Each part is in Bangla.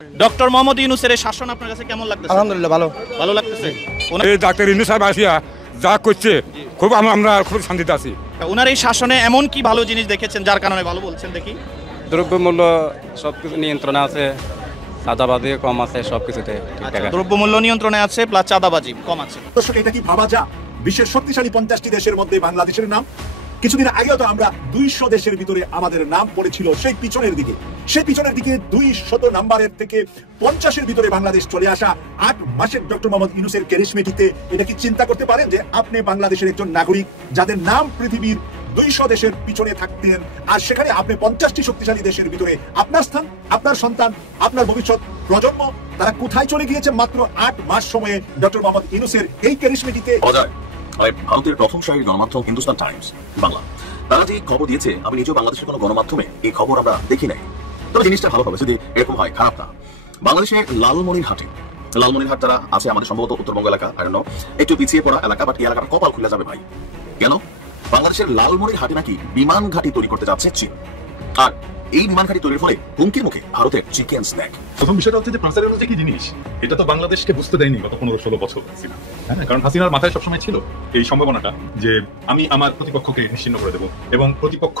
ডক্টর মোহাম্মদ ইউনূসের এই শাসন আপনার কাছে কেমন লাগতেছে? আলহামদুলিল্লাহ ভালো। ভালো লাগতেছে। এই ডাক্তার ইউনূস সাহেব আসিয়া যা করছে খুব আমরা খুব শান্তিতে আছি। ওনার এই শাসনে এমন কি ভালো জিনিস দেখেছেন যার কারণে ভালো বলছেন দেখি? দ্রব্যমূল্য সবকিছু নিয়ন্ত্রণে আছে, চাঁদাবাজি কম আছে, সবকিছুতে ঠিকঠাক আছে। দ্রব্যমূল্য নিয়ন্ত্রণে আছে প্লাস চাঁদাবাজি কম আছে। দর্শক, এটা কি ভাবা যা বিশ্বের শক্তিশালী 50টি দেশের মধ্যে বাংলাদেশের নাম? কিছুদিন আগেও তো আমরা 200 দেশের ভিতরে আমাদের নাম পড়েছিল সেই পিছনের দিকে 200 নাম্বারের থেকে 50-এর ভিতরে বাংলাদেশ চলে আসা 8 মাসের ডক্টর মোহাম্মদ ইউনূসের ক্যারিশমেটিতে এটা কি চিন্তা করতে পারেন যে আপনি বাংলাদেশের একজন নাগরিক যাদের নাম পৃথিবীর 200 দেশের পিছনে থাকতেন, আর সেখানে আপনি 50টি শক্তিশালী দেশের ভিতরে আপনার স্থান, আপনার সন্তান, আপনার ভবিষ্যৎ প্রজন্ম তারা কোথায় চলে গিয়েছে মাত্র 8 মাস সময়ে ডক্টর মোহাম্মদ ইউনূসের এই ক্যারিশমেটিতে? ভারতের প্রথম সারির গণমাধ্যম হিন্দুস্তান টাইমস বাংলা, তারা যে খবর দিয়েছে আমি নিজেও বাংলাদেশের কোনো গণমাধ্যমে এই খবর আমরা দেখি নাই। তবে জিনিসটা ভালো হবে যদি এরকম হয়, খারাপ না। বাংলাদেশের লালমনিরহাট তারা আছে আমাদের সম্ভবত উত্তরবঙ্গ এলাকা, একটু পিছিয়ে পড়া এলাকা, বাট এই এলাকাটা কপাল খুলে যাবে ভাই। কেন? বাংলাদেশের লালমনিরহাটে নাকি বিমান ঘাঁটি তৈরি করতে যাচ্ছে চীন, আর এই বিমান ঘাঁটি তৈরির ফলে হুমকির মুখে ভারতের চিকেন স্ন্যাক। প্রথম বিষয়টা হচ্ছে যে ট্রান্সপারেন্সি কি জিনিস, এটা তো বাংলাদেশকে বুঝতে দেয়নি গত 15-16 বছর হাসিনা। হ্যাঁ, কারণ হাসিনার মাথায় সবসময় ছিল এই সম্ভাবনাটা যে আমি আমার প্রতিপক্ষকে নিশ্চিহ্ন করে দেবো, এবং প্রতিপক্ষ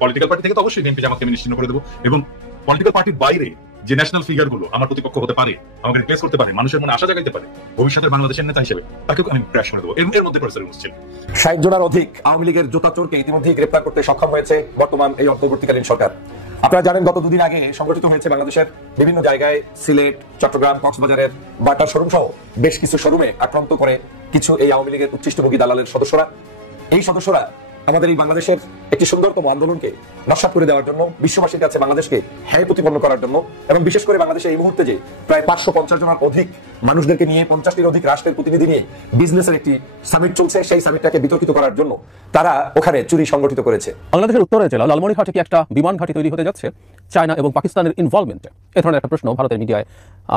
পলিটিক্যাল পার্টি থেকে তো অবশ্যই বিএনপি জামাতকে আমি নিশ্চিহ্ন করে দেবো, এবং পলিটিক্যাল পার্টির বাইরে যে ন্যাশনাল ফিগার গুলো আমার প্রতিপক্ষ হতে পারে, আমাকে রিপ্লেস করতে পারে, মানুষের মনে আশা জাগাইতে পারে ভবিষ্যতের বাংলাদেশের নেতা হিসেবে, তাকেও আমি ক্র্যাশ করে দেবো। এর মধ্যে প্রফেসর ইউনূস ছিল। 60 জনের অধিক আওয়ামী লীগের জোতাচোরকে ইতিমধ্যেই গ্রেপ্তার করতে সক্ষম হয়েছে বর্তমান এই অন্তর্বর্তীকালীন সরকার। আপনারা জানেন গত 2 দিন আগে সংগঠিত হয়েছে বাংলাদেশের বিভিন্ন জায়গায়, সিলেট, চট্টগ্রাম, কক্সবাজারের বাটার শোরুম সহ বেশ কিছু শোরুমে আক্রান্ত করে কিছু এই আওয়ামী লীগের উচ্ছিষ্টভোগী দালালের সদস্যরা। এই সদস্যরা আমাদের এই বাংলাদেশের একটি সুন্দরতম আন্দোলনকে নস্যাৎ করে দেওয়ার জন্য, বিশ্ববাসীর কাছে বাংলাদেশকে হ্যায় প্রতিপন্ন করার জন্য, এবং বিশেষ করে বাংলাদেশে এই মুহূর্তে যে প্রায় 550 জনের অধিক মানুষদেরকে নিয়ে 50টির অধিক রাষ্ট্রের প্রতিনিধি নিয়ে বিজনেসের একটি সামিট চলছে, সেই সামিটটাকে বিতর্কিত করার জন্য তারা ওখানে চুরি সংগঠিত করেছে। বাংলাদেশের উত্তরের জেলা লালমনিরহাটে কি একটা বিমান ঘাঁটি তৈরি হতে যাচ্ছে চায়না এবং পাকিস্তানের ইনভলভমেন্টে? এ ধরনের একটা প্রশ্ন ভারতের মিডিয়ায়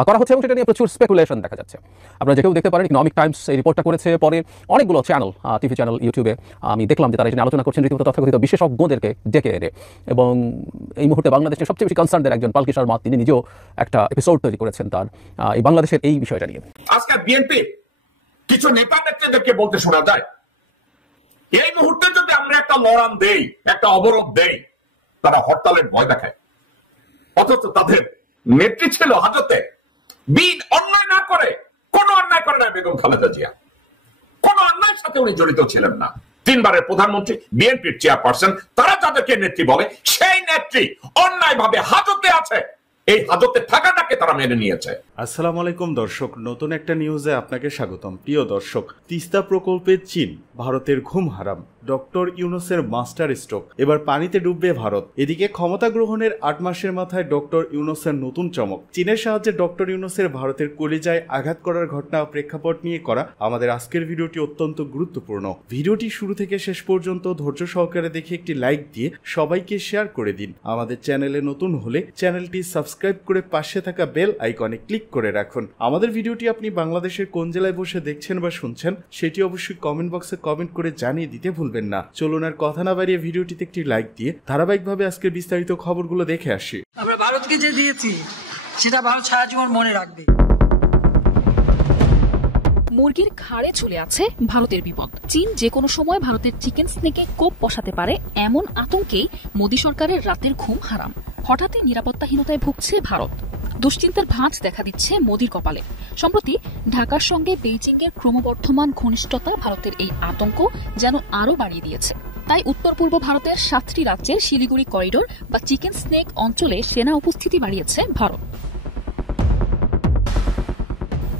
করা হচ্ছে এবং সেটা নিয়ে প্রচুর স্পেকুলেশন দেখা যাচ্ছে। আপনারা যে কেউ দেখতে পারেন, ইকোনমিক টাইমস এই রিপোর্টটা করেছে, পরে অনেকগুলো চ্যানেল, টিভি চ্যানেল, ইউটিউবে আমি দেখলাম যে তারা এটা নিয়ে আলোচনা করছেন রীতিমতো তথাকথিত বিশেষজ্ঞদেরকে ডেকে এনে। এবং এই মুহূর্তে বাংলাদেশের সবচেয়ে বেশি কনসার্নদের একজন পালকি শর্মা, তিনি নিজেও একটা এপিসোড তৈরি করেছেন তার এই বাংলাদেশের এই বিষয়টা নিয়ে। আজকে বিএনপি কিছু নেতা নেত্রীদেরকে বলতে শোনা যায়, এই মুহূর্তে যদি আমরা একটা লড়ান দেই, একটা অবরোধ দেই, তারা হরতালের ভয় দেখায়। অথচ তাদের নেত্রী ছিল হাজতে, অন্যায় না করে, কোনো অন্যায় করে না বেগম খালেদা জিয়া, কোনো অন্যায়ের সাথে উনি জড়িত ছিলেন না। 3 বারের প্রধানমন্ত্রী, বিএনপির চেয়ারপারসন, তারা যাদেরকে নেত্রী বলে সেই নেত্রী অন্যায় ভাবে হাজতে আছে, এই হাজতে থাকাটাকে তারা মেনে নিয়েছে। আসসালামু আলাইকুম দর্শক, নতুন একটা নিউজে আপনাকে স্বাগতম। প্রিয় দর্শক, তিস্তা প্রকল্পে চীন, ভারতের ঘুম হারাম, ডক্টর ইউনূসের মাস্টার স্ট্রোক, এবার পানিতে ডুববে ভারত। এদিকে ক্ষমতা গ্রহণের 8 মাসের মাথায় ডক্টর ইউনূসের নতুন চমক। চীনের সাহায্যে ডক্টর ইউনূসের ভারতের কলিজায় আঘাত করার ঘটনা প্রেক্ষাপট নিয়ে করা আমাদের আজকের ভিডিওটি অত্যন্ত গুরুত্বপূর্ণ। ভিডিওটি শুরু থেকে শেষ পর্যন্ত ধৈর্য সহকারে দেখে একটি লাইক দিয়ে সবাইকে শেয়ার করে দিন। আমাদের চ্যানেলে নতুন হলে চ্যানেলটি সাবস্ক্রাইব করে পাশে থাকা বেল আইকনে ক্লিক করে রাখুন। আমাদের ভিডিওটি আপনি বাংলাদেশের কোন জেলায় বসে দেখছেন বা শুনছেন সেটি অবশ্যই কমেন্ট বক্সে কমেন্ট করে জানিয়ে দিতে ভুলবেন না। চলুন আর কথা না বাড়িয়ে ভিডিওটিতে একটি লাইক দিয়ে ধারাবাহিকভাবে আজকের বিস্তারিত খবরগুলো দেখে আসি। আমরা ভারতকে যে দিয়েছি সেটা ভারত সারা জীবন মনে রাখবে। মুরগির ঘাড়ে ঝুলে আছে ভারতের বিপদ। চীন যে কোনো সময় ভারতের চিকেন স্নেকে কোপ বসাতে পারে, এমন আতঙ্কেই মোদী সরকারের রাতের ঘুম হারাম। হঠাৎই নিরাপত্তাহীনতায় ভুগছে ভারত। দুশ্চিন্তার ভাঁজ দেখা দিচ্ছে মোদীর কপালে। সম্প্রতি ঢাকার সঙ্গে বেইজিং এর ক্রমবর্ধমান ঘনিষ্ঠতা ভারতের এই আতঙ্ক যেন আরও বাড়িয়ে দিয়েছে। তাই উত্তর পূর্ব ভারতের 7টি রাজ্যের শিলিগুড়ি করিডোর বা চিকেন স্নেক অঞ্চলে সেনা উপস্থিতি বাড়িয়েছে ভারত।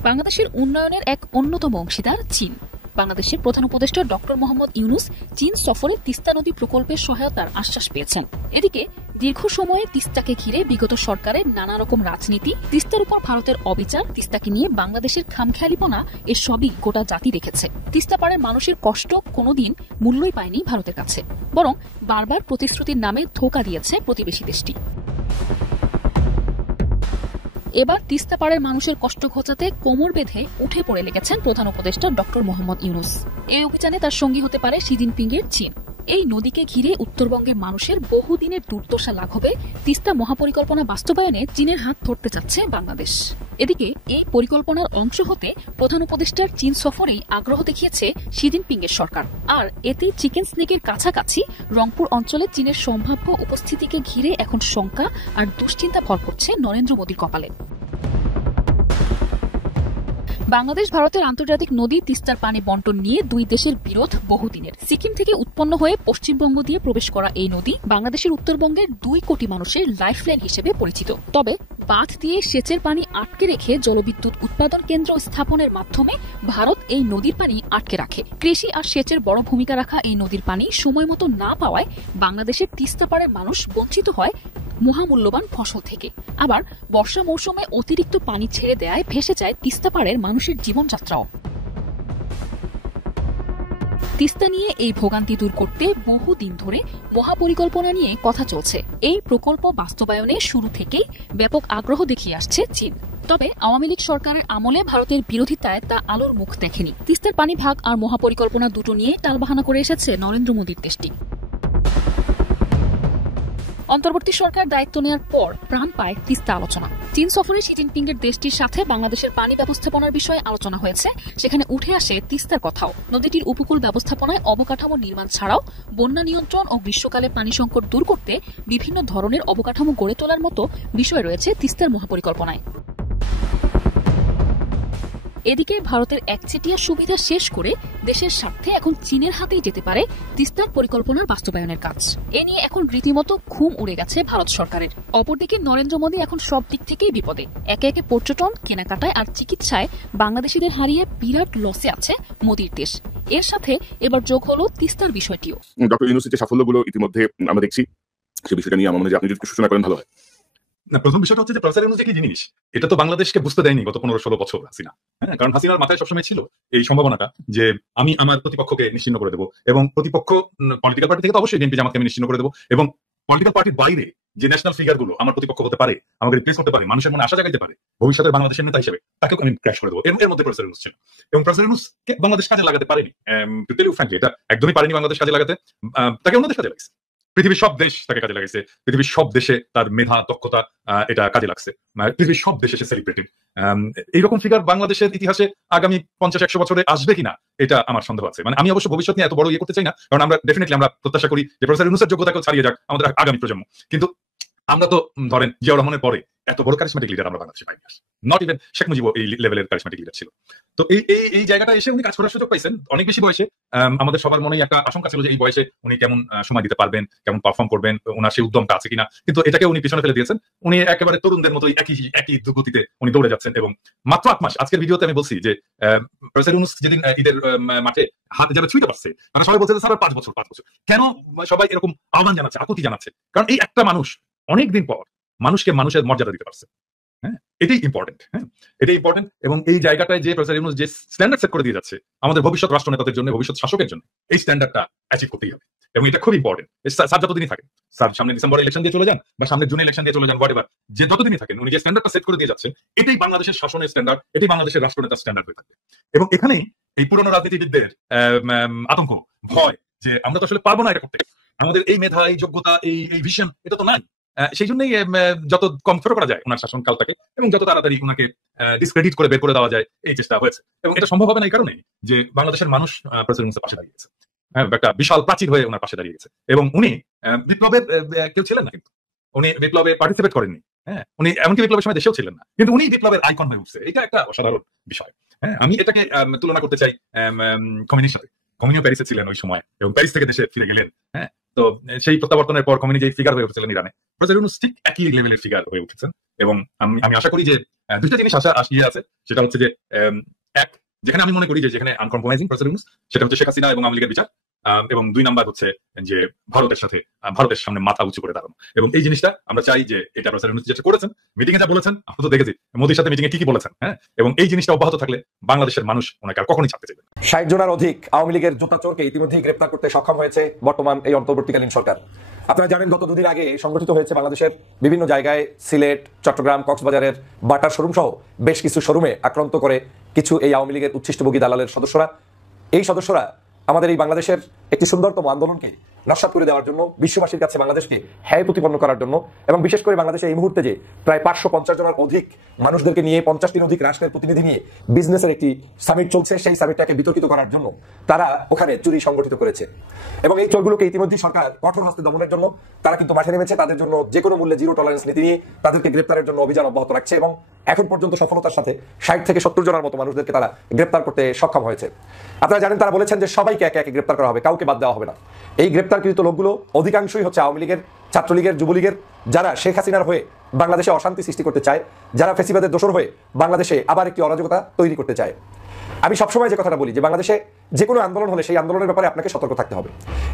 বাংলাদেশের উন্নয়নের এক অন্যতম অংশীদার চীন। বাংলাদেশের প্রধান উপদেষ্টা ডক্টর মোহাম্মদ ইউনূস চীন সফরে তিস্তা নদী প্রকল্পের সহায়তার আশ্বাস পেয়েছেন। এদিকে দীর্ঘ সময়ে তিস্তাকে ঘিরে বিগত সরকারের নানা রকম রাজনীতি, তিস্তার উপর ভারতের অবিচার, তিস্তাকে নিয়ে বাংলাদেশের খামখেয়ালিপনা, এসবই গোটা জাতি দেখেছে। তিস্তা পাড়ের মানুষের কষ্ট কোনোদিন মূল্যই পায়নি ভারতের কাছে, বরং বারবার প্রতিশ্রুতির নামে ধোঁকা দিয়েছে প্রতিবেশী দেশটি। এবার তিস্তা পাড়ের মানুষের কষ্ট ঘোচাতে কোমর বেঁধে উঠে পড়ে লেগেছেন প্রধান উপদেষ্টা ডক্টর মোহাম্মদ ইউনূস। এই অভিযানে তার সঙ্গী হতে পারে শি জিনপিং এর চীন। এই নদীকে ঘিরে উত্তরবঙ্গের মানুষের বহুদিনের দুর্দশা লাঘবে তিস্তা মহাপরিকল্পনা বাস্তবায়নে চীনের হাত ধরতে চাচ্ছে বাংলাদেশ। এদিকে এই পরিকল্পনার অংশ হতে প্রধান উপদেষ্টার চীন সফরেই আগ্রহ দেখিয়েছে শি জিনপিং এর সরকার। আর এতে চিকেন স্নেকের কাছাকাছি রংপুর অঞ্চলে চীনের সম্ভাব্য উপস্থিতিকে ঘিরে এখন শঙ্কা আর দুশ্চিন্তা ভর করছে নরেন্দ্র মোদীর কপালে। বাংলাদেশ ভারতের আন্তর্জাতিক নদী তিস্তার পানি বন্টন নিয়ে দুই দেশের বিরোধ বহুদিনের। সিকিম থেকে উৎপন্ন হয়ে পশ্চিমবঙ্গ দিয়ে প্রবেশ করা এই নদী বাংলাদেশের উত্তরবঙ্গের 2 কোটি মানুষের লাইফলাইন হিসেবে পরিচিত। তবে বাঁধ দিয়ে সেচের পানি আটকে রেখে জলবিদ্যুৎ উৎপাদন কেন্দ্র স্থাপনের মাধ্যমে ভারত এই নদীর পানি আটকে রাখে। কৃষি আর সেচের বড় ভূমিকা রাখা এই নদীর পানি সময় মতো না পাওয়ায় বাংলাদেশের তিস্তা পাড়ের মানুষ বঞ্চিত হয় মহামূল্যবান ফসল থেকে। আবার বর্ষা মৌসুমে অতিরিক্ত পানি ছেড়ে দেয়ায় ভেসে যায় তিস্তা পাড়ের মানুষের জীবনযাত্রাও। তিস্তা নিয়ে এই ভোগান্তি দূর করতে বহুদিন ধরে মহাপরিকল্পনা নিয়ে কথা চলছে। এই প্রকল্প বাস্তবায়নে শুরু থেকেই ব্যাপক আগ্রহ দেখিয়ে আসছে চীন। তবে আওয়ামী লীগ সরকারের আমলে ভারতের বিরোধিতায় তা আলোর মুখ দেখেনি। তিস্তার পানি ভাগ আর মহাপরিকল্পনা দুটো নিয়ে টালবাহানা করে এসেছে নরেন্দ্র মোদীর দেশটি। অন্তর্বর্তী সরকার দায়িত্ব নেওয়ার পর প্রাণ পায় তিস্তা আলোচনা। চীন সফরে শি জিনপিং এর দেশটির সাথে বাংলাদেশের পানি ব্যবস্থাপনার বিষয়ে আলোচনা হয়েছে। সেখানে উঠে আসে তিস্তার কথাও। নদীটির উপকূল ব্যবস্থাপনায় অবকাঠামো নির্মাণ ছাড়াও বন্যা নিয়ন্ত্রণ ও গ্রীষ্মকালে পানি সংকট দূর করতে বিভিন্ন ধরনের অবকাঠামো গড়ে তোলার মতো বিষয় রয়েছে তিস্তার মহাপরিকল্পনায়। এদিকে ভারতের একচেটিয়া সুবিধা শেষ করে দেশের স্বার্থে এখন চীনের হাতেই যেতে পারে তিস্তার পরিকল্পনার বাস্তবায়নের কাজ। এ নিয়ে এখন রীতিমতো ঘুম উড়ে গেছে ভারত সরকারের। অপরদিকে নরেন্দ্র মোদী এখন সব দিক থেকেই বিপদে। একে একে পর্যটন, কেনাকাটায় আর চিকিৎসায় বাংলাদেশিদের হারিয়ে বিরাট লসে আছে মোদীর দেশ। এর সাথে এবার যোগ হলো তিস্তার বিষয়টিও। ডক্টর ইউনূসের যে সাফল্যগুলো ইতিমধ্যে আমরা দেখছি, সেই বিষয়টা নিয়ে আমার মনে হয় আপনি যদি সূচনা করেন ভালো হয়। না, প্রথম বিষয়টা হচ্ছে যে প্রফেসর ইউনূস কি জিনিস, এটা তো বাংলাদেশকে বুঝতে দেয়নি গত 15-16 বছর হাসিনা। হ্যাঁ, কারণ হাসিনার মাথায় সবসময় ছিল এই সম্ভাবনাটা যে আমি আমার প্রতিপক্ষকে নিশ্চিহ্ন করে দেবো, এবং প্রতিপক্ষ পলিটিক্যাল পার্টি থেকে তো অবশ্যই বিএনপি জামাতকে আমি নিশ্চিহ্ন করে দেবো, এবং পলিটিক্যাল পার্টির বাইরে যে ন্যাশনাল ফিগার গুলো আমার প্রতিপক্ষ হতে পারে, আমাকে রিপ্লেস করতে পারে, মানুষের মনে আশা জাগাইতে পারে ভবিষ্যতের বাংলাদেশের নেতা হিসেবে, তাকেও আমি ক্র্যাশ করে দেবো। এর মধ্যে প্রফেসর ইউনূস ছিল, এবং প্রফেসর ইউনূসকে বাংলাদেশ কাজে লাগাতে পারেনি। এটা একদমই পারেনি বাংলাদেশ কাজে লাগাতে, তাকে অন্য দেশ কাজে লাগছে। পৃথিবীর সব দেশ তাকে কাজে লাগাইছে, পৃথিবীর সব দেশে তার মেধা দক্ষতা এটা কাজে লাগছে, পৃথিবীর সব দেশে সে সেলিব্রেটেড। এইরকম ফিগার বাংলাদেশের ইতিহাসে আগামী 50-100 বছরে আসবে কিনা এটা আমার সন্দেহ আছে। মানে আমি অবশ্য ভবিষ্যৎ নিয়ে এত বড় ইয়ে করতে চাই না, কারণ আমরা ডেফিনেটলি আমরা প্রত্যাশা করি যে প্রফেসর ইউনূসের যোগ্যতাকেও ছাড়িয়ে যাক আমাদের আগামী প্রজন্ম। কিন্তু আমরা তো ধরেন জিয়াউর রহমানের পরে এত বড় কারিশম্যাটিক লিডার আমরা বাংলাদেশে পাইনি। নট ইভেন শেখ মুজিবও এই লেভেলের কারিশম্যাটিক লিডার ছিল। তো এই জায়গাটা এসে উনি কাজ করার সুযোগ পাইছেন অনেক বেশি বয়সে। আমাদের সবার মনেই একটা আশঙ্কা ছিল যে এই বয়সে উনি কেমন সময় দিতে পারবেন, কেমন পারফর্ম করবেন, ওনার সেই উদ্যমটা আছে কিনা। কিন্তু এটাকে উনি পিছনে ফেলে দিয়েছেন। উনি একেবারে তরুণদের মতোই একই গতিতে উনি দৌড়ে যাচ্ছেন, এবং মাত্র 8 মাস। আজকের ভিডিওতে আমি বলছি যে প্রফেসর ইউনূস যেদিন ঈদের মাঠে হাতে যারা ছুঁতে পারছে, তারা সবাই বলছে স্যার 5 বছর। কেন সবাই এরকম আহ্বান জানাচ্ছে, আকুতি জানাচ্ছে? কারণ এই একটা মানুষ অনেকদিন পর মানুষকে মানুষের মর্যাদা দিতে পারছে। হ্যাঁ, এটাই ইম্পর্টেন্ট। হ্যাঁ, এটাই ইম্পর্টেন্ট। এবং এই জায়গাটায় যে প্রফেসর ইউনূস যে স্ট্যান্ডার্ড সেট করে দিয়ে যাচ্ছে আমাদের ভবিষ্যৎ রাষ্ট্রনেতাদের জন্য, ভবিষ্যৎ শাসকের জন্য, এই স্ট্যান্ডার্ডটা অ্যাচিভ করতেই হবে, এবং এটা খুব ইম্পর্টেন্ট। স্যার যতদিনই থাকেন, স্যার সামনে ডিসেম্বর ইলেকশন দিয়ে চলে যান বা সামনে জুন ইলেকশন দিয়ে চলে যান, হোয়াটএভার, যে যতদিনই থাকেন উনি যে স্ট্যান্ডার্ডটা সেট করে দিয়ে যাচ্ছেন, এটাই বাংলাদেশের শাসনের স্ট্যান্ডার্ড, এটাই বাংলাদেশের রাষ্ট্রনেতার স্ট্যান্ডার্ড হয়ে থাকবে। এবং এখানেই এই পুরনো রাজনীতিবিদদের আতঙ্ক, ভয় যে আমরা তো আসলে পারবো না এটা করতে, আমাদের এই মেধা, এই যোগ্যতা, এই ভিশন এটা তো নাই। সেই জন্যই যত কম ছোট করা যায় ওনার শাসনকালটাকে, এবং যত তাড়াতাড়ি ওনাকে ডিসক্রেডিট করে বের করে দেওয়া যায়, এই চেষ্টা হয়েছে। এবং এটা সম্ভব হবে না এই কারণে যে বাংলাদেশের মানুষ প্রফেসর ইউনূসের পাশে দাঁড়িয়েছে, একটা বিশাল প্রাচীর হয়ে ওনার পাশে দাঁড়িয়েছে। এবং উনি বিপ্লবের কেউ ছিলেন না, কিন্তু উনি বিপ্লবে পার্টিসিপেট করেননি। হ্যাঁ, উনি এমনকি বিপ্লবের সময় দেশেও ছিলেন না, কিন্তু উনি বিপ্লবের আইকন হয়ে উঠছে। এটা একটা অসাধারণ বিষয়। হ্যাঁ, আমি এটাকে তুলনা করতে চাই খোমেনির সাথে। খোমেনিও প্যারিসে ছিলেন ওই সময়, এবং প্যারিস থেকে দেশে ফিরে গেলেন। হ্যাঁ, তো সেই প্রত্যাবর্তনের পর খোমেনি যে ফিগার হয়ে উঠেছিলেন ইরানে, প্রফেসর ইউনূস ঠিক একই লেভেলের ফিগার হয়ে উঠেছেন। এবং আমি আশা করি যে দুইটা জিনিস আসিয়ে আছে। সেটা হচ্ছে যে এক, যেখানে আমি মনে করি যে যেখানে আনকম্প্রোমাইজিং প্রফেসর ইউনূস, সেটা হচ্ছে শেখ হাসিনা এবং আওয়ামী লীগের বিচার, এবং 2 নাম্বার হচ্ছে যে ভারতের সামনে মাথা উঁচু করে দাঁড়ানো। এবং এই জিনিসটা আমরা চাই যে এটা প্রফেসর ইউনূস যেটা করেছেন, মিটিং এ যা বলেছেন, আমরা তো দেখেছি মোদির সাথে মিটিং এ কি বলেছেন। হ্যাঁ, এবং এই জিনিসটা অব্যাহত থাকলে বাংলাদেশের মানুষ ওনাকে আর কখনোই ছাড়তে চাইবে না। 60 জনের অধিক আওয়ামী লীগের জোতাচোরকে ইতিমধ্যেই গ্রেপ্তার করতে সক্ষম হয়েছে বর্তমান এই অন্তর্বর্তীকালীন সরকার। আপনারা জানেন গত 2 দিন আগে সংগঠিত হয়েছে বাংলাদেশের বিভিন্ন জায়গায় সিলেট, চট্টগ্রাম, কক্সবাজারের বাটার শোরুম সহ বেশ কিছু শোরুমে আক্রান্ত করে কিছু এই আওয়ামী লীগের উচ্ছিষ্টভোগী দালালের সদস্যরা। এই সদস্যরা আমাদের এই বাংলাদেশের একটি সুন্দরতম আন্দোলনকে নস্যাৎ করে দেওয়ার জন্য, বিশ্ববাসীর কাছে বাংলাদেশকে হ্যায় প্রতিপন্ন করার জন্য, এবং বিশেষ করে বাংলাদেশে এই মুহূর্তে যে প্রায় 550 জনের অধিক মানুষদেরকে নিয়ে 50টির অধিক রাষ্ট্রের প্রতিনিধি নিয়ে বিজনেসের একটি সামিট চলছে, সেই সামিটটাকে বিতর্কিত করার জন্য তারা ওখানে চুরি সংগঠিত করেছে। এবং এই চোরগুলোকে ইতিমধ্যে সরকার কঠোর হস্তে দমনের জন্য তারা কিন্তু মাঠে নেমেছে। তাদের জন্য যে কোনো মূল্যে জিরো টলারেন্স নীতি নিয়ে তাদেরকে গ্রেপ্তারের জন্য অভিযান অব্যাহত রাখছে এবং এখন পর্যন্ত সফলতার সাথে 60 থেকে 70 জনের মতো মানুষদেরকে তারা গ্রেপ্তার করতে সক্ষম হয়েছে। আপনারা জানেন, তারা বলেছেন যে সবাইকে একে একে গ্রেপ্তার করা হবে, কাউকে বাদ দেওয়া হবে না। এই গ্রেপ্তারকৃত লোকগুলো অধিকাংশই হচ্ছে আওয়ামী লীগের, ছাত্রলীগের, যুবলীগের, যারা শেখ হাসিনার হয়ে বাংলাদেশে অশান্তি সৃষ্টি করতে চায়, যারা ফেসিবাদের দোসর হয়ে বাংলাদেশে আবার একটি অরাজকতা তৈরি করতে চায়। আমি সবসময় যে কথাটা বলি যে বাংলাদেশে যে কোনো আন্দোলন হলে সেই আন্দোলনের ব্যাপারে আপনাকে সতর্ক থাকতে হবে।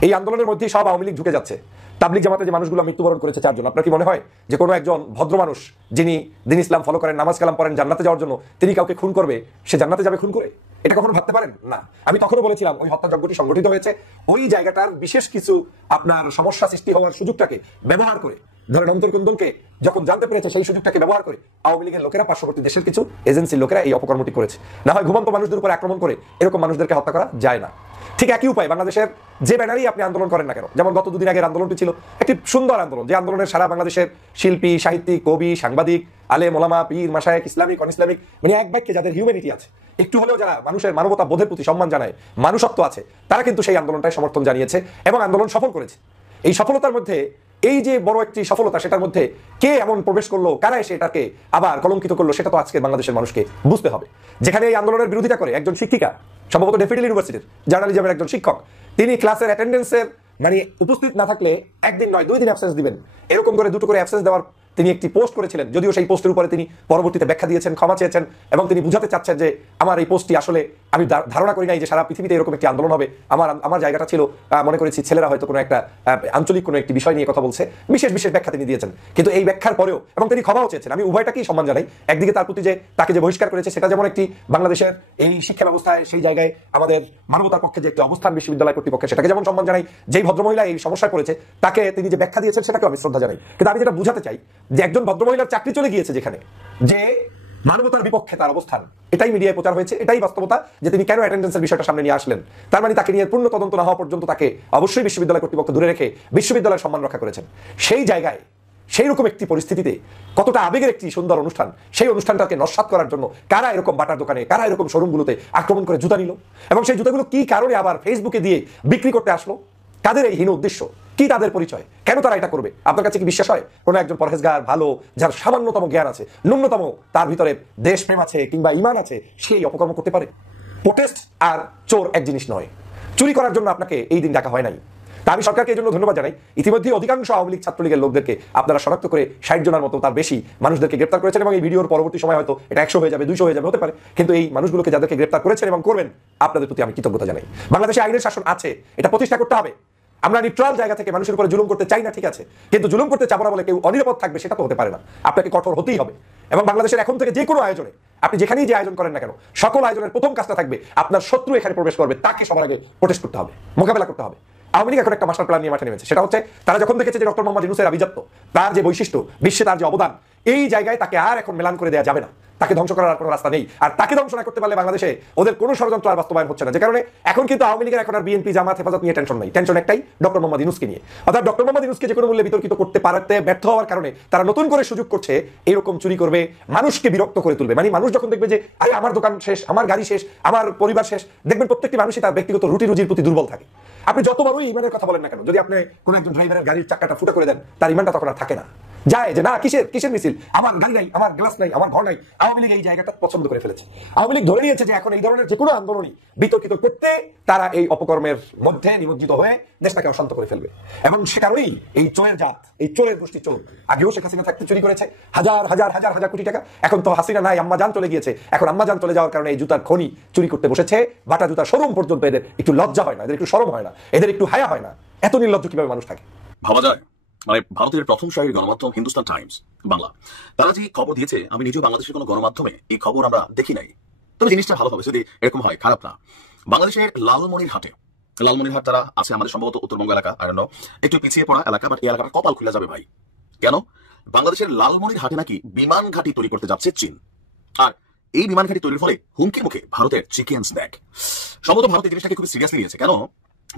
এই আন্দোলনের মধ্যেই সব আওয়ামী লীগ ঢুকে যাচ্ছে। তাবলিগ জামাতে যে মানুষগুলো মৃত্যুবরণ করেছে 4 জন, আপনার কি মনে হয় যে কোনো একজন ভদ্র মানুষ যিনি দিন ইসলাম ফলো করেন, নামাজ কালাম পড়েন, জান্নাতে যাওয়ার জন্য তিনি কাউকে খুন করবে, সে জান্নাতে যাবে খুন করে? এটা কখনো ভাবতে পারেন না। আমি তখনও বলেছিলাম ওই হত্যাযজ্ঞটি সংগঠিত হয়েছে ওই জায়গাটার বিশেষ কিছু আপনার সমস্যা সৃষ্টি হওয়ার সুযোগটাকে ব্যবহার করে, ধরেন অন্তর্কন্দনকে যখন জানতে পেরেছে সেই সুযোগটাকে ব্যবহার করে আওয়ামী লীগের লোকেরা, পার্শ্ববর্তী দেশের কিছু এজেন্সির লোকেরা এই অপকর্মটি করেছে। না হয় ঘুমন্ত মানুষদের উপর আক্রমণ করে এরকম মানুষদেরকে হত্যা করা যায় না। ঠিক একই উপায় বাংলাদেশের যে ব্যানারেই আপনি আন্দোলন করেন না কেন, যেমন গত 2 দিন আগের আন্দোলনটি ছিল একটি সুন্দর আন্দোলন, যে আন্দোলনের সারা বাংলাদেশের শিল্পী, সাহিত্যিক, কবি, সাংবাদিক, আলেম, ওলামা, পীর, মাশায়েখ, ইসলামিক, অন ইসলামিক, মানে এক বাক্যে যাদের হিউম্যানিটি আছে, একটু হলেও যারা মানুষের মানবতা বোধের প্রতি সম্মান জানায়, মানুষত্ব আছে, তারা কিন্তু সেই আন্দোলনটায় সমর্থন জানিয়েছে এবং আন্দোলন সফল করেছে। এই সফলতার মধ্যে এই যে বড় একটি সফলতা, সেটার মধ্যে কে এমন প্রবেশ করলো, কারা এসে এটাকে আবার কলঙ্কিত করলো, সেটা তো আজকে বাংলাদেশের মানুষকে বুঝতে হবে। যেখানে এই আন্দোলনের বিরোধিতা করে একজন শিক্ষিকা, সম্ভবত ডেফিডেল ইউনিভার্সিটির জার্নালিজমের একজন শিক্ষক, তিনি ক্লাসের অ্যাটেন্ডেন্সের মানে উপস্থিত না থাকলে 1 দিন নয় 2 দিন অ্যাবসেন্স দিবেন, এরকম করে 2টো করে অ্যাবসেন্স দেওয়ার তিনি একটি পোস্ট করেছিলেন। যদিও সেই পোস্টের উপরে তিনি পরবর্তীতে ব্যাখ্যা দিয়েছেন, ক্ষমা চেয়েছেন এবং তিনি বুঝাতে চাচ্ছেন যে আমার এই পোস্টটি আসলে আমি ধারণা করি নাই যে সারা পৃথিবীতে এরকম একটি আন্দোলন হবে। আমার জায়গাটা ছিল মনে করেছি ছেলেরা হয়তো কোনো একটা আঞ্চলিক কোনো একটি বিষয় নিয়ে কথা বলছে, বিশেষ ব্যাখ্যা তিনি দিয়েছেন। কিন্তু এই ব্যাখ্যার পরেও এবং তিনি ক্ষমাও চেয়েছেন। আমি উভয়টাকেই সম্মান জানাই। একদিকে তার প্রতি যে তাকে যে বহিষ্কার করেছে সেটা যেমন একটি বাংলাদেশের এই শিক্ষা ব্যবস্থায় সেই জায়গায় আমাদের মানবতার পক্ষে যে একটি অবস্থান বিশ্ববিদ্যালয় কর্তৃপক্ষের, সেটাকে যেমন সম্মান জানাই। যেই ভদ্রমহিলা এই সমস্যায় পড়েছে তাকে তিনি যে ব্যাখ্যা দিয়েছেন সেটাকে আমি শ্রদ্ধা জানাই। কিন্তু আমি যেটা বুঝাতে চাই যে একজন ভদ্রমহিলার চাকরি চলে গিয়েছে যেখানে, যে মানবতার বিপক্ষে তার অবস্থান, এটাই মিডিয়ায় প্রচার হয়েছে, এটাই বাস্তবতা যে তিনি কেন অ্যাটেন্ডেন্সের বিষয়টা সামনে নিয়ে আসলেন। তার মানে তাকে নিয়ে পূর্ণ তদন্ত না হওয়া পর্যন্ত তাকে অবশ্যই বিশ্ববিদ্যালয় কর্তৃপক্ষ দূরে রেখে বিশ্ববিদ্যালয়ের সম্মান রক্ষা করেছেন। সেই জায়গায় সেই রকম একটি পরিস্থিতিতে কতটা আবেগের একটি সুন্দর অনুষ্ঠান, সেই অনুষ্ঠানটাকে নস্যাৎ করার জন্য কারা এরকম বাটার দোকানে, কারা এরকম শোরুমগুলোতে আক্রমণ করে জুতা নিল এবং সেই জুতাগুলো কি কারণে আবার ফেসবুকে দিয়ে বিক্রি করতে আসলো, কাদের এই হীন উদ্দেশ্য, কি তাদের পরিচয়, কেন তারা এটা করবে? আপনার কাছে কি বিশ্বাস হয় কোনো একজন পরহেজগার, ভালো, যার সামান্যতম জ্ঞান আছে, ন্যূনতম তার ভিতরে দেশপ্রেম আছে কিংবা ঈমান আছে, সেই অপকর্ম করতে পারে? প্রোটেস্ট আর চোর এক জিনিস নয়। চুরি করার জন্য আপনাকে এই দিন ডাকা হয় নাই। তা আমি সরকারকে এই জন্য ধন্যবাদ জানাই। ইতিমধ্যে অধিকাংশ আওয়ামী লীগ, ছাত্রলীগের লোকদেরকে আপনারা শনাক্ত করে 60 জনের মতো তার বেশি মানুষদেরকে গ্রেপ্তার করেছেন এবং এই ভিডিওর পরবর্তী সময় হয়তো এটা 100 হয়ে যাবে, 200 হয়ে যাবে, হতে পারে। কিন্তু এই মানুষগুলোকে যাদেরকে গ্রেপ্তার করেছেন এবং করবেন, আপনাদের প্রতি আমি কৃতজ্ঞতা জানাই। বাংলাদেশে আইনের শাসন আছে, এটা প্রতিষ্ঠা করতে হবে। আমরা নিউট্রাল জায়গা থেকে মানুষের উপরে জুলুম করতে চাই না, ঠিক আছে, কিন্তু জুলুম করতে চাবো না বলে কেউ অনিরাপদ থাকবে সেটা তো হতে পারে না। আপনাকে কঠোর হতেই হবে। এবং বাংলাদেশের এখন থেকে যে কোনো আয়োজনে, আপনি যেখানেই যে আয়োজন করেন না কেন, সকল আয়োজনের প্রথম কাজটা থাকবে আপনার শত্রু এখানে প্রবেশ করবে, তাকে সবার আগে প্রোটেস্ট করতে হবে, মোকাবেলা করতে হবে। আওয়ামী লীগ এখন একটা মাস্টার প্ল্যান নিয়ে মাঠে নেমেছে। সেটা হচ্ছে তারা যখন দেখেছে যে ডক্টর মোহাম্মদ ইউনূসের আভিজাত্য, তার যে বৈশিষ্ট্য, বিশ্বে তার যে অবদান, এই জায়গায় তাকে আর এখন মেলান করে দেওয়া যাবে না। তাকে ধ্বংস করার কোনো রাস্তা নেই। আর তাকে ধ্বংস না করতে পারলে বাংলাদেশে ওদের কোনো ষড়যন্ত্র আর বাস্তবায়ন হচ্ছে না। যে কারণে এখন কিন্তু আওয়ামী লীগের এখন আর বিএনপি, জামাত, হেফাজত নিয়ে টেনশন নাই। টেনশন একটাই, ডক্টর মোহাম্মদ ইউনূসকে নিয়ে। অর্থাৎ ডক্টর মোহাম্মদ ইউনূসকে যে কোনো মূল্যে বিতর্কিত করতে পারতে ব্যর্থ হওয়ার কারণে তারা নতুন করে সুযোগ করছে এরকম চুরি করবে, মানুষকে বিরক্ত করে তুলবে। মানে মানুষ যখন দেখবে যে আরে আমার দোকান শেষ, আমার গাড়ি শেষ, আমার পরিবার শেষ, দেখবেন প্রত্যেকটি মানুষই তার ব্যক্তিগত রুটি রুজির প্রতি দুর্বল থাকে। আপনি যত বড়ই ইমানের কথা বলেন না কেন, যদি আপনি কোনো একজন ড্রাইভারের গাড়ির চাকাটা ফুটো করে দেন, তার ইমানটা তখন আর থাকে না। যায় যে না, কিসের মিছিল, আমার গাড়ি নাই, আমার গ্লাস নাই, আমার ঘর নাই। আওয়ামী লীগ এই জায়গাটা পছন্দ করে ফেলেছে। আওয়ামী লীগ ধরে নিয়েছে যে এখন এই ধরনের যে কোনো আন্দোলনই বিতর্কিত করতে তারা এই অপকর্মের মধ্যে নিমজ্জিত হয়ে দেশটাকে অশান্ত করে ফেলবে। এবং সে কারণেই এই চোরের জাত, এই চোরের গোষ্ঠী চোর, আগেও শেখ হাসিনা থাকতে চুরি করেছে হাজার কোটি টাকা। এখন তো হাসিনা নাই, আম্মা জান চলে গিয়েছে। এখন আম্মা জান চলে যাওয়ার কারণে এই জুতার খনি চুরি করতে বসেছে। বাটা জুতার শোরুম পর্যন্ত এদের একটু লজ্জা হয় না, এদের একটু শরম হয় না, এদের একটু হায়া হয় না। এত নির্লজ্জ কিভাবে মানুষ থাকে ভাবা যায়? মানে ভারতের প্রথম সারির গণমাধ্যম হিন্দুস্তান টাইমস বাংলা, তারা যে খবর দিয়েছে, আমি নিজেও বাংলাদেশের কোনো গণমাধ্যমে এই খবর আমরা দেখি নাই। তবে জিনিসটা ভালো হবে যদি এরকম হয়, খারাপ না। বাংলাদেশের লালমনিরহাটে, লালমনিরহাট তারা আছে আমাদের সম্ভবত উত্তরবঙ্গ এলাকা, আই ডোন্ট নো, একটু পিছিয়ে পড়া এলাকা, বাট এই এলাকাটা কপাল খুলে যাবে ভাই। কেন? বাংলাদেশের লালমনিরহাটে নাকি বিমান ঘাঁটি তৈরি করতে যাচ্ছে চীন। আর এই বিমান ঘাঁটি তৈরির ফলে হুমকির মুখে ভারতের চিকেন স্ন্যাক। সম্ভবত ভারত এই জিনিসটাকে খুব সিরিয়াসলি নিয়েছে। কেন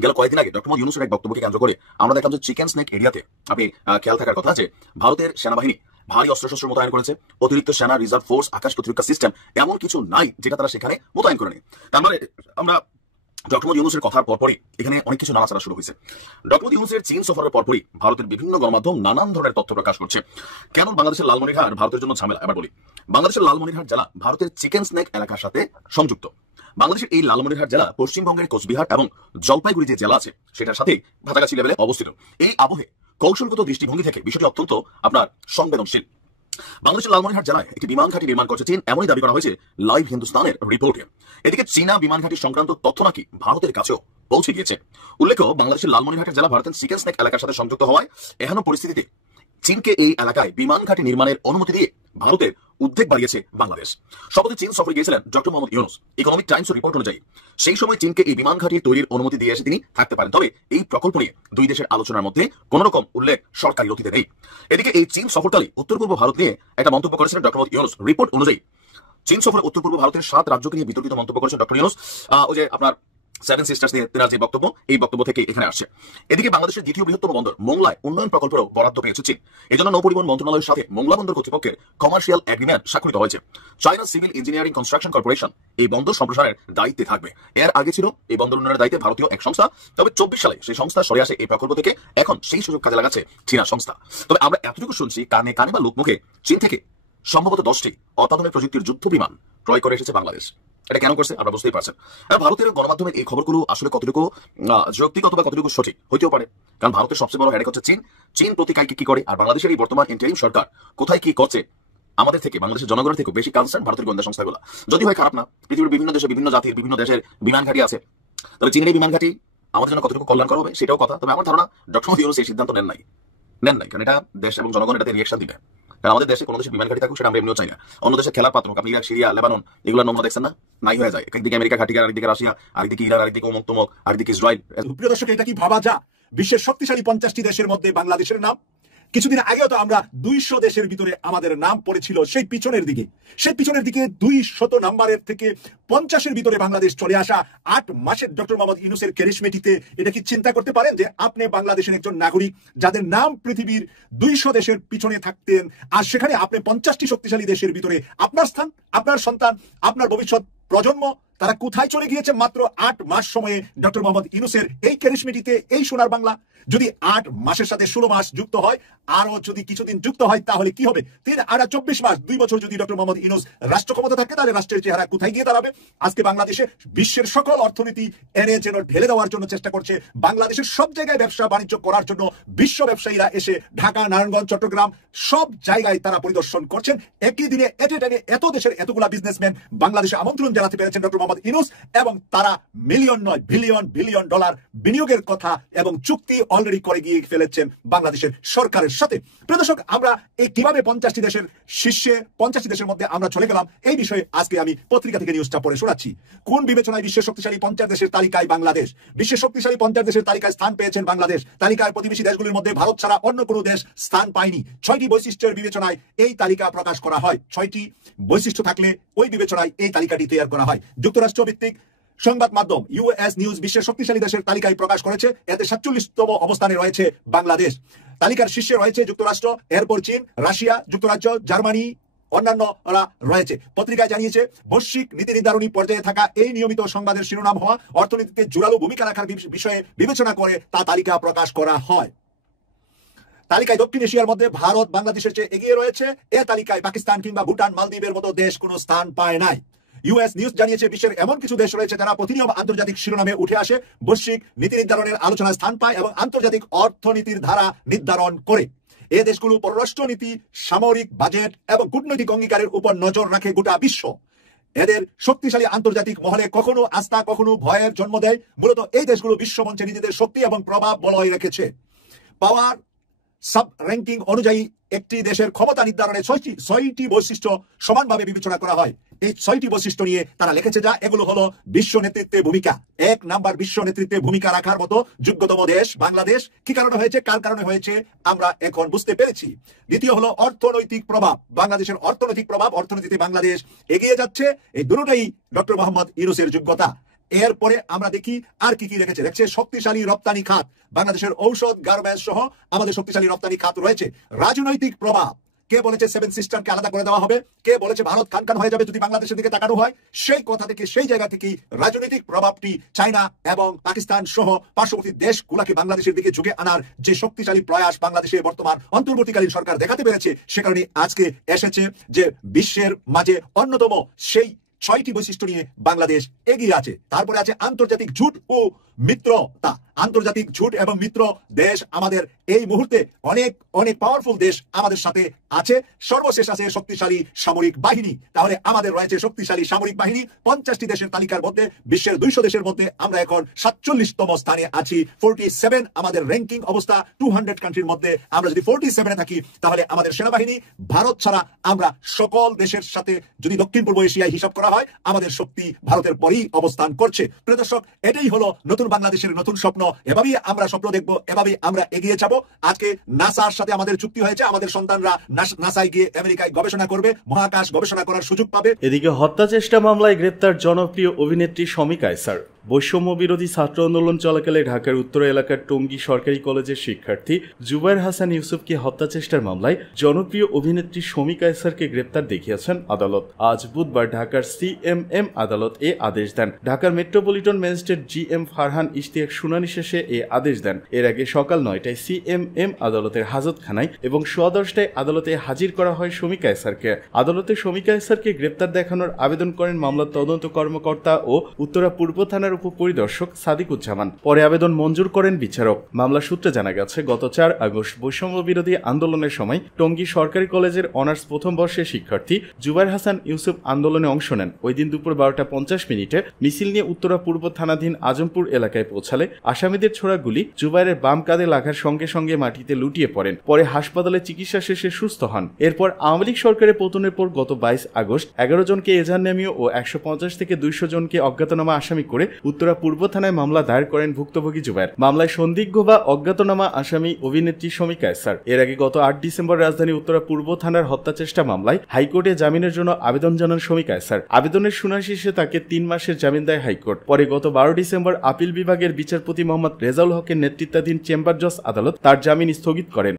গেল কয়েকদিন আগে ডক্টর মোহাম্মদ ইউনূসের এক বক্তব্যকে কেন্দ্র করে আমরা দেখলাম যে চিকেন স্নেক এরিয়াতে আপনি খেয়াল থাকার কথা যে ভারতের সেনাবাহিনী ভারী অস্ত্রশস্ত্র মোতায়েন করেছে, অতিরিক্ত সেনা রিজার্ভ ফোর্স, আকাশ প্রতিরক্ষা সিস্টেম এমন কিছু নাই যেটা তারা সেখানে মোতায়েন করে নেই। তার মানে আমরা ডক্টর মোহাম্মদ ইউনূসের কথার পরপরই এখানে অনেক কিছু নাড়াচাড়া শুরু হয়েছে। ডক্টর মোহাম্মদ ইউনূসের চীন সফরের পরপরই ভারতের বিভিন্ন গণমাধ্যম নানান ধরনের তথ্য প্রকাশ করছে। কেন বাংলাদেশের লালমনিরহাট ভারতের জন্য ঝামেলা? এবার বলি, বাংলাদেশের লালমনিরহাট জেলা ভারতের চিকেন স্নেক এলাকার সাথে সংযুক্ত। বাংলাদেশের এই লালমনিরহাট জেলা পশ্চিমবঙ্গের কোচবিহার এবং জলপাইগুড়ি যে জেলা আছে সেটার সাথে কাছাকাছি লেভেলে অবস্থিত। এই আবহে কৌশলগত দৃষ্টিভঙ্গি থেকে বিষয়টি অত্যন্ত আপনার সংবেদনশীল। বাংলাদেশের লালমনিরহাট জেলায় একটি বিমান ঘাঁটি নির্মাণ করছে চীন, এমনই দাবি করা হয়েছে লাইভ হিন্দুস্তানের রিপোর্টে। এদিকে চীনা বিমান ঘাঁটি সংক্রান্ত তথ্য নাকি ভারতের কাছেও পৌঁছে গিয়েছে। উল্লেখ্য, বাংলাদেশের লালমনিরহাটের জেলা ভারতের চিকেন স্নেক এলাকার সাথে সংযুক্ত হওয়ায় এহেন পরিস্থিতিতে চীনকে এই এলাকায় বিমান ঘাঁটি নির্মাণের অনুমতি দিয়ে ভারতের উদ্বেগ বাড়িয়েছে বাংলাদেশ। সম্প্রতি চীন সফরে গিয়েছিলেন doctor Mohammad Yunus. Economic Times report অনুযায়ী সেই সময় চীনকে এই বিমান ঘাঁটি তৈরির অনুমতি দিয়ে এসে তিনি থাকতে পারেন, তবে এই প্রকল্প নিয়ে দুই দেশের আলোচনার মধ্যে কোন রকম উল্লেখ সরকারি নথিতে নেই। এদিকে এই চীন সফরকালে উত্তর পূর্ব ভারত নিয়ে একটা মন্তব্য করেছিলেন ডক্টর মোহাম্মদ ইউনূস। রিপোর্ট অনুযায়ী চীন সফরে উত্তর পূর্ব ভারতের 7 রাজ্যকে নিয়ে বিতর্কিত মন্তব্য করেছেন ডক্টর ইউনূস। ওই যে আপনার 7 সিস্টার্স নিয়ে তেনার যে বক্তব্য, এই বক্তব্য থেকে এখানে আসছে। এদিকে বাংলাদেশের দ্বিতীয় বৃহত্তম বন্দর মোংলায় উন্নয়ন প্রকল্পেরও বরাদ্দ পেয়েছে চীন। এজন্য নৌপরিবহন মন্ত্রণালয়ের সাথে মোংলা বন্দর কর্তৃপক্ষের কমার্শিয়াল এগ্রিমেন্ট স্বাক্ষরিত হয়েছে। China civil engineering construction corporation এই বন্দর সম্প্রসারণের দায়িত্বে থাকবে। এর আগে ছিল এই বন্দর উন্নয়নের দায়িত্বে ভারতীয় এক সংস্থা, তবে 24 সালে সেই সংস্থা সরে আসে এই প্রকল্প থেকে। এখন সেই সুযোগ কাজে লাগাচ্ছে চীনা সংস্থা। তবে আমরা এতটুকু শুনছি কানে কানে বা লোকমুখে চীন থেকে সম্ভবত 10টি অত্যাধুনিক প্রযুক্তির যুদ্ধ বিমান ক্রয় করে এসেছে বাংলাদেশ। এটা কেন করছে আমরা বুঝতেই পারছেন। আর ভারতের গণমাধ্যমের এই খবরগুলো আসলে কতটুকু যৌক্তিক অথবা কতটুকু সঠিক হইতেও পারে, কারণ ভারতের সবচেয়ে বড় হেডেক হচ্ছে চীন। চীন প্রতিকায়কে কি করে, আর বাংলাদেশের এই বর্তমান ইন্টারিম সরকার কোথায় কি করছে, আমাদের থেকে বাংলাদেশের জনগণের থেকে বেশি কনসার্ন ভারতের গোয়েন্দা সংস্থাগুলো। যদি হয় খারাপ না, পৃথিবীর বিভিন্ন দেশে বিভিন্ন জাতির বিভিন্ন দেশের বিমান ঘাঁটি আছে, তবে চীনের এই বিমান ঘাঁটি আমাদের জন্য কতটুকু কল্যাণকর হবে সেটাও কথা। তবে আমার ধারণা ডক্টর মোহাম্মদ ইউনূস এই সিদ্ধান্ত নেন নাই, কারণ এটা দেশ এবং জনগণ এটাতে রিয়েকশন দিবে। কারণ আমাদের দেশে কোনো দেশে বিমান ঘাঁটি থাকুক সেটা আমরা এমনিও চাই না। অন্য দেশে খেলার পাত্র, আপনি ইরাক, সিরিয়া, লেবানন এগুলো নমুনা দেখছেন না, নাই হয়ে যায়। একদিকে আমেরিকা ঘাঁটি, আরেকদিকে রাশিয়া, আরেকদিকে ইরান, আরেকদিকে অমুক তমুক, আরেকদিকে ইসরায়েল। প্রিয় দর্শক, এটা কি ভাবা যা বিশ্বের শক্তিশালী 50টি দেশের মধ্যে বাংলাদেশের নাম? কিছুদিন আগেও তো আমরা 200 দেশের ভিতরে আমাদের নাম পড়েছিল সেই পিছনের দিকে। 200 নাম্বারের থেকে 50-এর ভিতরে বাংলাদেশ চলে আসা 8 মাসের ডক্টর মোহাম্মদ ইউনূসের ক্যারিশমেটিতে এটা কি চিন্তা করতে পারেন যে আপনি বাংলাদেশের একজন নাগরিক যাদের নাম পৃথিবীর 200 দেশের পিছনে থাকতেন, আর সেখানে আপনি 50টি শক্তিশালী দেশের ভিতরে আপনার স্থান, আপনার সন্তান, আপনার ভবিষ্যৎ প্রজন্ম তারা কোথায় চলে গিয়েছে মাত্র 8 মাস সময়ে ডক্টর মোহাম্মদ ইউনূসের এই ক্যারিশমেটিতে, এই সোনার বাংলা? যদি 8 মাসের সাথে 16 মাস যুক্ত হয়, আরো যদি কিছুদিন যুক্ত হয়, তাহলে কি হবে? 3 আর 24 মাস, 2 বছর যদি ডক্টর মোহাম্মদ ইউনূস রাষ্ট্র ক্ষমতা থাকে, তাহলে রাষ্ট্রের চেহারা কোথায় গিয়ে দাঁড়াবে? আজকে বাংলাদেশে বিশ্বের সকল অর্থনীতি এনে যেন ঢেলে দেওয়ার জন্য চেষ্টা করছে। বাংলাদেশের সব জায়গায় ব্যবসা বাণিজ্য করার জন্য বিশ্ব ব্যবসায়ীরা এসে ঢাকা, নারায়ণগঞ্জ, চট্টগ্রাম সব জায়গায় তারা পরিদর্শন করছেন। একই দিনে এত দেশের এতগুলা বিজনেসম্যান বাংলাদেশে আমন্ত্রণ জানাতে পেরেছেন ডক্টর মোহাম্মদ ইউনূস, এবং তারা মিলিয়ন নয় বিলিয়ন ডলার বিনিয়োগের কথা এবং চুক্তি অলরেডি করে গিয়ে ফেলেছেন বাংলাদেশের সরকারের সাথে। প্রিয় দর্শক, আমরা এই কিভাবে 50টি দেশের শীর্ষে 50টি দেশের মধ্যে আমরা চলে গেলাম, এই বিষয়ে আজকে আমি পত্রিকা থেকে নিউজটা পড়ে শোনাচ্ছি। কোন বিবেচনায় বিশ্বের শক্তিশালী 50 দেশের তালিকায় বাংলাদেশ? বিশ্বের শক্তিশালী 50 দেশের তালিকায় স্থান পেয়েছেন বাংলাদেশ। তালিকায় প্রতিবেশী দেশগুলির মধ্যে ভারত ছাড়া অন্য কোনো দেশ স্থান পায়নি। 6টি বৈশিষ্ট্যের বিবেচনায় এই তালিকা প্রকাশ করা হয়। 6টি বৈশিষ্ট্য থাকলে ওই বিবেচনায় এই তালিকাটি তৈরি করা হয়। যুক্তরাষ্ট্র ভিত্তিক সংবাদ মাধ্যম ইউএস নিউজ বিশ্বের শক্তিশালী দেশের তালিকায় প্রকাশ করেছে। এতে 47তম অবস্থানে রয়েছে বাংলাদেশ। তালিকার শীর্ষে রয়েছে যুক্তরাষ্ট্র, এরপর চীন, রাশিয়া, যুক্তরাজ্য, জার্মানি, অন্যান্যরা রয়েছে। পত্রিকায় জানিয়েছে, বৈশ্বিক নীতি নির্ধারণী পর্যায়ে থাকা এই নিয়মিত সংবাদের শিরোনাম হওয়া অর্থনীতিতে জোরালো ভূমিকা রাখার বিষয়ে বিবেচনা করে তা তালিকা প্রকাশ করা হয়। তালিকায় দক্ষিণ এশিয়ার মধ্যে ভারত বাংলাদেশের চেয়ে এগিয়ে রয়েছে। এ তালিকায় পাকিস্তান কিংবা ভুটান, মালদ্বীপের মতো দেশ কোনো স্থান পায় নাই। ইউএস নিউজ জানিয়েছে, বিশ্বের এমন কিছু দেশ রয়েছে যারা প্রতিনিয়ত আন্তর্জাতিক শিরোনামে উঠে আসে, বৈশ্বিক নীতি নির্ধারণের আলোচনায় স্থান পায় এবং আন্তর্জাতিক অর্থনীতির ধারা নির্ধারণ করে। এ দেশগুলো পররাষ্ট্রনীতি, সামরিক বাজেট এবং কূটনৈতিক অঙ্গীকারের উপর নজর রাখে গোটা বিশ্ব। এদের শক্তিশালী আন্তর্জাতিক মহলে কখনো আস্থা, কখনো ভয়ের জন্ম দেয়। মূলত এই দেশগুলো বিশ্বমঞ্চে নিজেদের শক্তি এবং প্রভাব বলয় রেখেছে। পাওয়ার সাব র্যাঙ্কিং অনুযায়ী একটি দেশের ক্ষমতা নির্ধারণে ছয়টি বৈশিষ্ট্য সমানভাবে বিবেচনা করা হয়। এই 6টি বৈশিষ্ট্য নিয়ে তারা লিখেছে যা এগুলো হলো বিশ্ব নেতৃত্বে ভূমিকা। 1 নাম্বার, বিশ্ব নেতৃত্বে ভূমিকা রাখার মতো যোগ্যতম দেশ বাংলাদেশ। কি কারণে হয়েছে, কার কারণে হয়েছে আমরা এখন বুঝতে পেরেছি। দ্বিতীয় হলো অর্থনৈতিক প্রভাব, বাংলাদেশের অর্থনৈতিক প্রভাব, অর্থনীতিতে বাংলাদেশ এগিয়ে যাচ্ছে। এই দুটোটাই ডক্টর মোহাম্মদ ইউনূসের যোগ্যতা। এরপরে আমরা দেখি আর কি কি রেখেছে শক্তিশালী রপ্তানি খাত, বাংলাদেশের ঔষধ, গার্মেন্টস সহ আমাদের শক্তিশালী রপ্তানি খাত রয়েছে। রাজনৈতিক প্রভাব, কে বলেছে 7 সিস্টারকে আলাদা করে দেওয়া হবে, কে বলেছে ভারত খান হয়ে যাবে যদি বাংলাদেশের দিকে তাকানো হয়, সেই কথা থেকে সেই জায়গা থেকে রাজনৈতিক প্রভাবটি চায়না এবং পাকিস্তান সহ পার্শ্ববর্তী দেশগুলোকে বাংলাদেশের দিকে ঝুঁকে আনার যে শক্তিশালী প্রয়াস বাংলাদেশে বর্তমান অন্তর্বর্তীকালীন সরকার দেখাতে পেরেছে, সে কারণে আজকে এসেছে যে বিশ্বের মাঝে অন্যতম সেই 6টি বৈশিষ্ট্য নিয়ে বাংলাদেশ এগিয়ে আছে। তারপরে আছে আন্তর্জাতিক জোট ও মিত্রতা। আন্তর্জাতিক জোট এবং মিত্র দেশ আমাদের এই মুহূর্তে অনেক অনেক পাওয়ারফুল দেশ আমাদের সাথে আছে। সর্বশেষ আছে শক্তিশালী সামরিক বাহিনী। তাহলে আমাদের রয়েছে শক্তিশালী সামরিক বাহিনী। 50টি দেশের তালিকার মধ্যে বিশ্বের 200 দেশের মধ্যে আমরা এখন 47তম স্থানে আছি। 47 আমাদের র্যাঙ্কিং অবস্থা। 200 কান্ট্রির মধ্যে আমরা যদি 47-এ থাকি, তাহলে আমাদের সেনাবাহিনী ভারত ছাড়া আমরা সকল দেশের সাথে যদি দক্ষিণ পূর্ব এশিয়ায় হিসাব করা হয়, আমাদের শক্তি ভারতের পরেই অবস্থান করছে। প্রিয় দর্শক, এটাই হলো নতুন বাংলাদেশের নতুন স্বপ্ন। এভাবেই আমরা স্বপ্ন দেখবো, এভাবেই আমরা এগিয়ে যাব। আজকে নাসার সাথে আমাদের চুক্তি হয়েছে, আমাদের সন্তানরা নাসায় গিয়ে আমেরিকায় গবেষণা করবে, মহাকাশ গবেষণা করার সুযোগ পাবে। এদিকে হত্যা চেষ্টা মামলায় গ্রেপ্তার জনপ্রিয় অভিনেত্রী শমী কায়সার। বৈষম্য বিরোধী ছাত্র আন্দোলন চলাকালে ঢাকার উত্তর এলাকার টঙ্গী সরকারি কলেজের শিক্ষার্থী জুবায়ের হাসান ইউসুফকে হত্যা চেষ্টার মামলায় জনপ্রিয় অভিনেত্রী শমী কায়সারকে গ্রেপ্তার দেখিয়েছেন আদালত। আজ বুধবার ঢাকার সিএমএম আদালত এ আদেশ দেন। ঢাকার metropolitan magistrate GM Farhan Ishtiaq শুনানি শেষে এ আদেশ দেন। এর আগে সকাল 9টায় সিএমএম আদালতের হাজতখানায় এবং 10:15টায় আদালতে হাজির করা হয় শমী কায়সারকে। আদালতে শমী কায়সারকে গ্রেপ্তার দেখানোর আবেদন করেন মামলার তদন্ত কর্মকর্তা ও উত্তরা পূর্ব থানার উপপরিদর্শক সাদিকুজ্জামান। পরে আবেদন মঞ্জুর করেন বিচারক। মামলা সূত্রে জানা গেছে, গত 4 আগস্ট বৈষম্য বিরোধী আন্দোলনের সময় টঙ্গী সরকারি কলেজের অনার্স প্রথম বর্ষের শিক্ষার্থী জুবায়ের হাসান ইউসুফ আন্দোলনে অংশ নেন। ওই দিন দুপুর 12:50 মিছিল নিয়ে উত্তরা পূর্ব থানাধীন আজমপুর এলাকায় পৌঁছালে আসামিদের ছোড়া গুলি জুবায়েরের বাম কাঁধে লাগার সঙ্গে সঙ্গে মাটিতে লুটিয়ে পড়েন। পরে হাসপাতালে চিকিৎসা শেষে সুস্থ হন। এরপর আওয়ামী লীগ সরকারের পতনের পর গত 22 আগস্ট 11 জনকে এজাহারনামীয় ও 150 থেকে 200 জনকে অজ্ঞাতনামা আসামি করে উত্তরা পূর্ব থানায় মামলা দায়ের করেন ভুক্তভোগী জুবায়ের। মামলায় সন্দিগ্ধ বা অজ্ঞাতনামা আসামি অভিনেত্রী শমী কায়সার। এর আগে গত 8 ডিসেম্বর রাজধানী উত্তরা পূর্ব থানার হত্যা চেষ্টা মামলায় হাইকোর্টে জামিনের জন্য আবেদন জানান শমী কায়সার। আবেদনের শুনানি শেষে তাকে 3 মাসের জামিন দেয় হাইকোর্ট। পরে গত 12 ডিসেম্বর আপিল বিভাগের বিচারপতি মোহাম্মদ রেজাউল হকের নেতৃত্বাধীন চেম্বার জজ আদালত তার জামিন স্থগিত করেন।